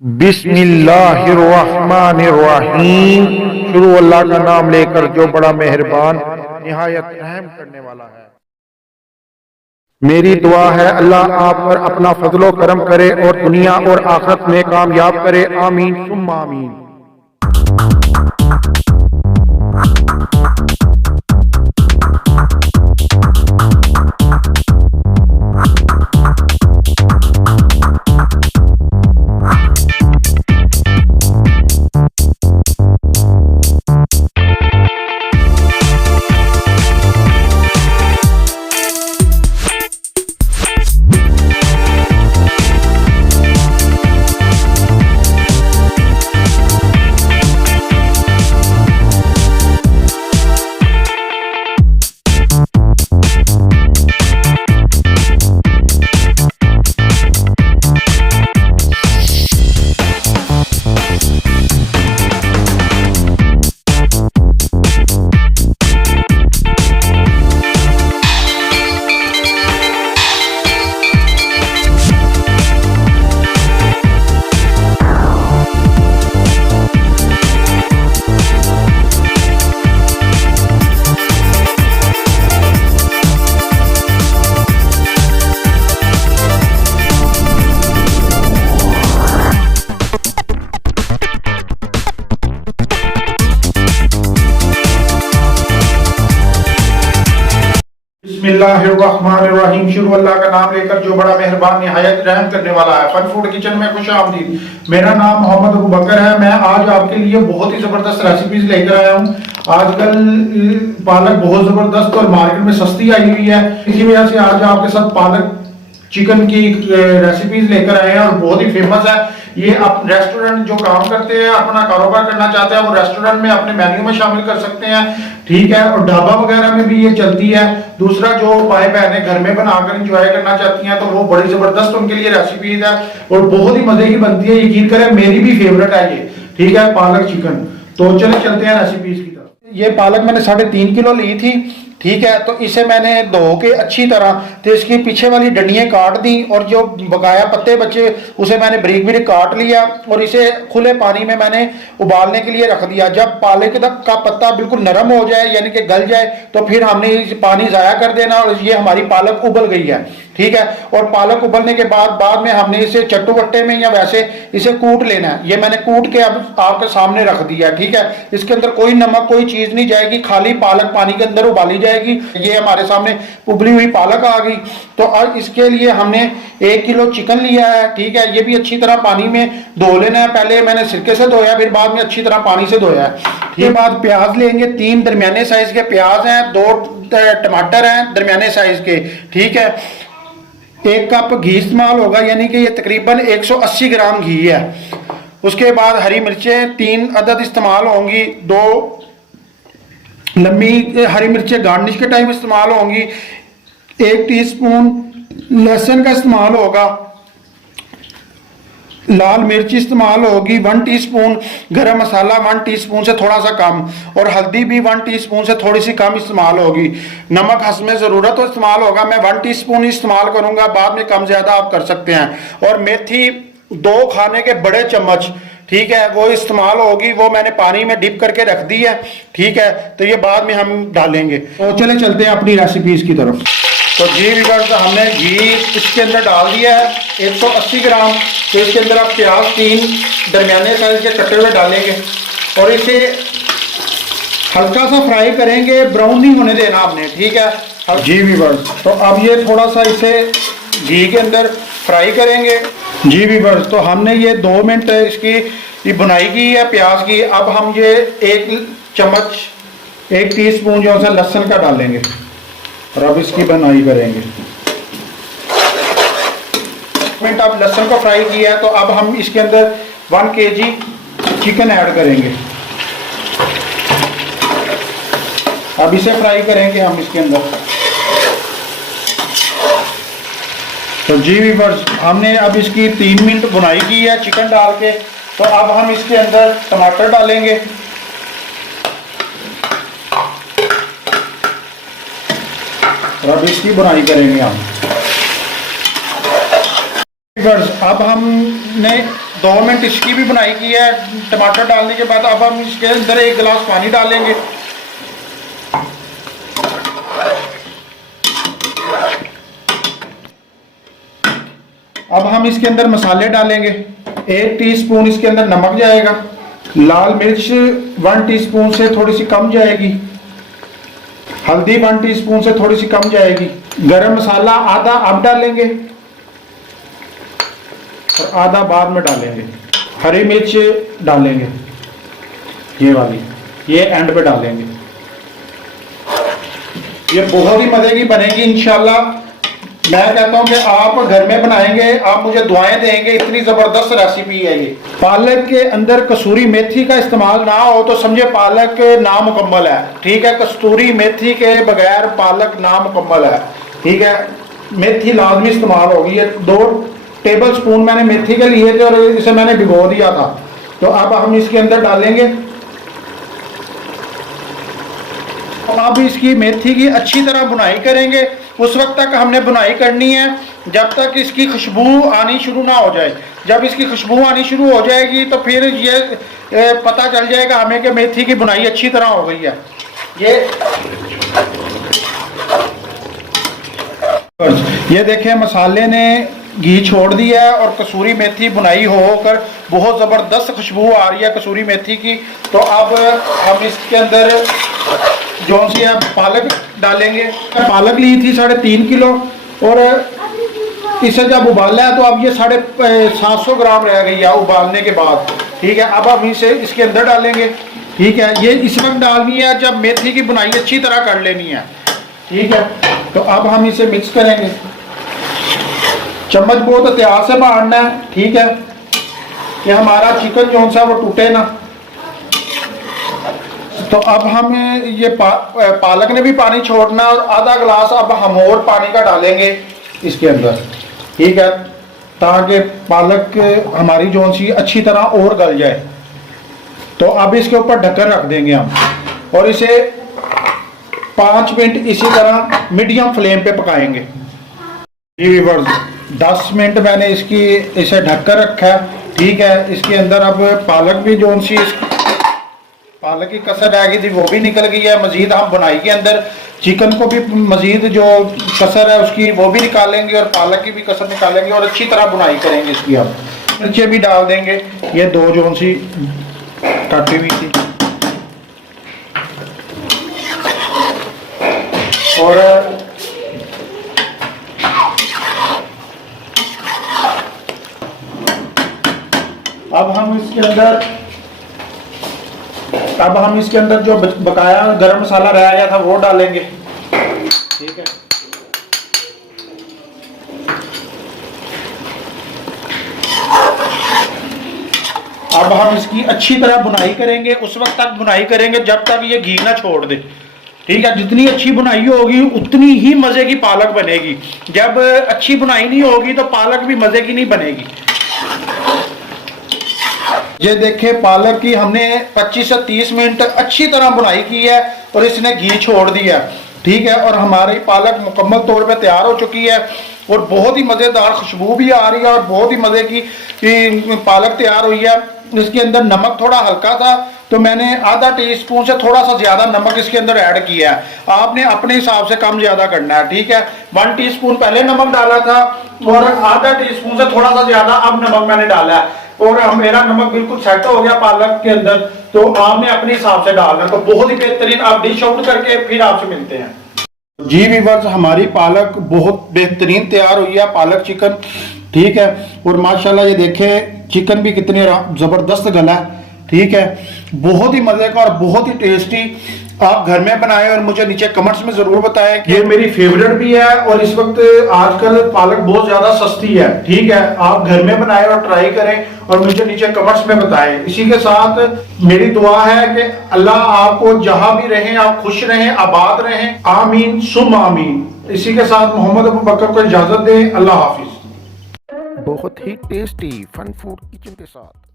बिस्मिल्लाहिर्रहमानिर्रहीम। शुरू अल्लाह का नाम लेकर जो बड़ा मेहरबान निहायत रहम करने वाला है। मेरी दुआ है अल्लाह आप पर अपना फजलो करम करे और दुनिया और आखिरत में कामयाब करे। आमीन सुम्मा आमीन। बिस्मिल्लाहिर्रहमानिर्रहीम। शुरू अल्लाह का नाम लेकर जो बड़ा मेहरबान निहायत रहम करने वाला है। फन फूड किचन में खुश आमदीद। मेरा नाम मोहम्मद अबू बकर है। मैं आज आपके लिए बहुत ही जबरदस्त रेसिपीज लेकर आया हूँ। आजकल पालक बहुत जबरदस्त और मार्केट में सस्ती आई हुई है, इसी वजह से आज आपके साथ पालक चिकन की रेसिपीज लेकर आए हैं और बहुत ही फेमस है। ये आप रेस्टोरेंट जो काम करते हैं, अपना कारोबार करना चाहते हैं, वो रेस्टोरेंट में अपने मेन्यू में शामिल कर सकते हैं, ठीक है। और ढाबा वगैरह में भी ये चलती है। दूसरा, जो भाई बहनें घर में बनाकर इंजॉय करना चाहती हैं तो वो बड़ी जबरदस्त उनके लिए रेसिपीज है और बहुत ही मजे की बनती है। यकीन करें मेरी भी फेवरेट है ये, ठीक है, पालक चिकन। तो चले चलते हैं रेसिपीज की तरफ। ये पालक मैंने 3.5 किलो ली थी, ठीक है। तो इसे मैंने धो के अच्छी तरह तो इसकी पीछे वाली डंडियाँ काट दी और जो बकाया पत्ते बचे उसे मैंने बारीक बारीक काट लिया और इसे खुले पानी में मैंने उबालने के लिए रख दिया। जब पालक का पत्ता बिल्कुल नरम हो जाए यानी कि गल जाए तो फिर हमने पानी ज़ाया कर देना और ये हमारी पालक उबल गई है, ठीक है। और पालक उबलने के बाद में हमने इसे चट्टू-बट्टे में या वैसे इसे कूट लेना है। ये मैंने कूट के अब आपके सामने रख दिया, ठीक है। इसके अंदर कोई नमक कोई चीज़ नहीं जाएगी, खाली पालक पानी के अंदर उबाली जाएगी। ये हमारे सामने उबली हुई पालक आ गई। तो अब इसके लिए हमने 1 किलो चिकन लिया है, ठीक है। ये भी अच्छी तरह पानी में धो लेना है। पहले मैंने सिरके से धोया, फिर बाद में अच्छी तरह पानी से धोया है। इसके बाद प्याज लेंगे, 3 दरमियाने साइज के प्याज हैं, 2 टमाटर हैं दरमियाने साइज के, ठीक है। 1 कप घी इस्तेमाल होगा, यानी कि ये तकरीबन 180 ग्राम घी है। उसके बाद हरी मिर्चें 3 अदद इस्तेमाल होंगी, 2 लंबी हरी मिर्चें गार्निश के टाइम इस्तेमाल होंगी। 1 टीस्पून लहसुन का इस्तेमाल होगा। लाल मिर्च इस्तेमाल होगी 1 टीस्पून। गरम मसाला 1 टीस्पून से थोड़ा सा कम और हल्दी भी 1 टीस्पून से थोड़ी सी कम इस्तेमाल होगी। नमक हस्बे ज़रूरत तो इस्तेमाल होगा, मैं 1 टीस्पून इस्तेमाल करूंगा, बाद में कम ज़्यादा आप कर सकते हैं। और मेथी 2 खाने के बड़े चम्मच, ठीक है, वो इस्तेमाल होगी। वो मैंने पानी में डिप करके रख दी है, ठीक है। तो ये बाद में हम डालेंगे। तो चले चलते हैं अपनी रेसिपीज की तरफ। तो घी व्यूअर्स हमने घी इसके अंदर डाल दिया है 180 ग्राम। तो इसके अंदर आप प्याज 3 दरमियाने साइज के कटे हुए डालेंगे और इसे हल्का सा फ्राई करेंगे, ब्राउन नहीं होने देना आपने, ठीक है जी व्यूअर्स। तो अब ये थोड़ा सा इसे घी के अंदर फ्राई करेंगे जी व्यूअर्स। तो हमने ये 2 मिनट इसकी ये बुनाई की है प्याज की। अब हम ये 1 चम्मच 1 टीस्पून जो है लहसुन का डालेंगे और अब इसकी बुनाई करेंगे। मिनट अब लहसुन को फ्राई किया है तो अब हम इसके अंदर 1 kg चिकन ऐड करेंगे। अब इसे फ्राई करेंगे हम इसके अंदर। तो जी व्यूअर्स हमने अब इसकी 3 मिनट बुनाई की है चिकन डाल के। तो अब हम इसके अंदर टमाटर डालेंगे और अब इसकी बुनाई करेंगे हम। अब हमने 2 मिनट इसकी भी बुनाई की है। टमाटर डालने के बाद अब हम इसके अंदर 1 गिलास पानी डालेंगे। अब हम इसके अंदर मसाले डालेंगे। 1 टीस्पून इसके अंदर नमक जाएगा, लाल मिर्च 1 टीस्पून से थोड़ी सी कम जाएगी, हल्दी 1 टीस्पून से थोड़ी सी कम जाएगी, गरम मसाला आधा अब डालेंगे और आधा बाद में डालेंगे, हरी मिर्च डालेंगे, ये वाली ये एंड पे डालेंगे। ये बहुत ही मजे की बनेगी इंशाल्लाह। मैं कहता हूं कि आप घर में बनाएंगे, आप मुझे दुआएं देंगे, इतनी जबरदस्त रेसिपी है ये। पालक के अंदर कसूरी मेथी का इस्तेमाल ना हो तो समझे पालक नामुकम्मल है, ठीक है। कस्तूरी मेथी के बगैर पालक नामुकम्मल है, ठीक है। मेथी लाजमी इस्तेमाल होगी। 2 टेबल स्पून मैंने मेथी के लिए थे और इसे मैंने भिगो दिया था। तो अब हम इसके अंदर डालेंगे। अब इसकी मेथी की अच्छी तरह बुनाई करेंगे। उस वक्त तक हमने बुनाई करनी है जब तक इसकी खुशबू आनी शुरू ना हो जाए। जब इसकी खुशबू आनी शुरू हो जाएगी तो फिर ये पता चल जाएगा हमें कि मेथी की बुनाई अच्छी तरह हो गई है। ये देखें मसाले ने घी छोड़ दिया है और कसूरी मेथी बुनाई होकर बहुत ज़बरदस्त खुशबू आ रही है कसूरी मेथी की। तो अब हम इसके अंदर जो सी है पालक डालेंगे। पालक ली थी 3.5 किलो और इसे जब उबाला है तो अब ये 750 ग्राम रह गई है उबालने के बाद, ठीक है। अब हम इसे इसके अंदर डालेंगे, ठीक है। ये इस वक्त डालनी है जब मेथी की बुनाई अच्छी तरह कर लेनी है, ठीक है। तो अब हम इसे मिक्स करेंगे। चम्मच बहुत एहतियात से मारना है, ठीक है, कि हमारा चिकन जो सा वो टूटे ना। तो अब हम ये पालक ने भी पानी छोड़ना और आधा गिलास अब हम और पानी का डालेंगे इसके अंदर, ठीक है, ताकि पालक हमारी जो सी अच्छी तरह और गल जाए। तो अब इसके ऊपर ढक्कन रख देंगे हम और इसे 5 मिनट इसी तरह मीडियम फ्लेम पे पकाएंगे। 10 मिनट मैंने इसे ढककर रखा है, ठीक है। इसके अंदर अब पालक भी जो सी पालक की कसर रह गई थी वो भी निकल गई है। मजीद हम बुनाई के अंदर चिकन को भी मजीद जो कसर है उसकी वो भी निकालेंगे और पालक की भी कसर निकालेंगे और अच्छी तरह बुनाई करेंगे इसकी। हम मिर्चें भी डाल देंगे, ये 2 जो सी काटी हुई थी। और अब हम इसके अंदर जो बकाया गरम मसाला रह गया था वो डालेंगे, ठीक है। अब हम इसकी अच्छी तरह बुनाई करेंगे। उस वक्त तक बुनाई करेंगे जब तक ये घी ना छोड़ दे, ठीक है। जितनी अच्छी बुनाई होगी उतनी ही मजे की पालक बनेगी। जब अच्छी बुनाई नहीं होगी तो पालक भी मजे की नहीं बनेगी। ये देखे पालक की हमने 25 से 30 मिनट अच्छी तरह बुनाई की है और इसने घी छोड़ दिया, ठीक है। और हमारी पालक मुकम्मल तौर पे तैयार हो चुकी है और बहुत ही मज़ेदार खुशबू भी आ रही है और बहुत ही मज़े की पालक तैयार हुई है। इसके अंदर नमक थोड़ा हल्का था तो मैंने आधा टीस्पून से थोड़ा सा ज़्यादा नमक इसके अंदर ऐड किया है। आपने अपने हिसाब से कम ज़्यादा करना है, ठीक है। 1 टीस्पून पहले नमक डाला था और आधा टीस्पून से थोड़ा सा ज़्यादा अब नमक मैंने डाला है और मेरा नमक बिल्कुल सेट हो गया पालक के अंदर। तो आपने अपने हिसाब से डालना। तो बहुत ही बेहतरीन। आप डिश आउट करके फिर आपसे मिलते हैं। जी व्यूअर्स, हमारी पालक बहुत बेहतरीन तैयार हुई है, पालक चिकन, ठीक है। और माशाल्लाह ये देखें चिकन भी कितने ज़बरदस्त गला है, ठीक है। बहुत ही मज़े का और बहुत ही टेस्टी। आप घर में बनाएं और मुझे नीचे कमेंट्स में ज़रूर बताएं कि ये मेरी फेवरेट भी है और इस वक्त आजकल पालक बहुत ज़्यादा सस्ती है, ठीक है। आप घर में बनाएं और ट्राई करें और मुझे नीचे कमेंट्स में बताएं। इसी के साथ मेरी दुआ है कि अल्लाह आपको जहां भी रहें आप खुश रहें, आबाद रहें, आमीन सुम आमीन। इसी के साथ मोहम्मद अबू बकर को इजाज़त दें। अल्लाह हाफिज। बहुत ही टेस्टी फन फूड किचन के साथ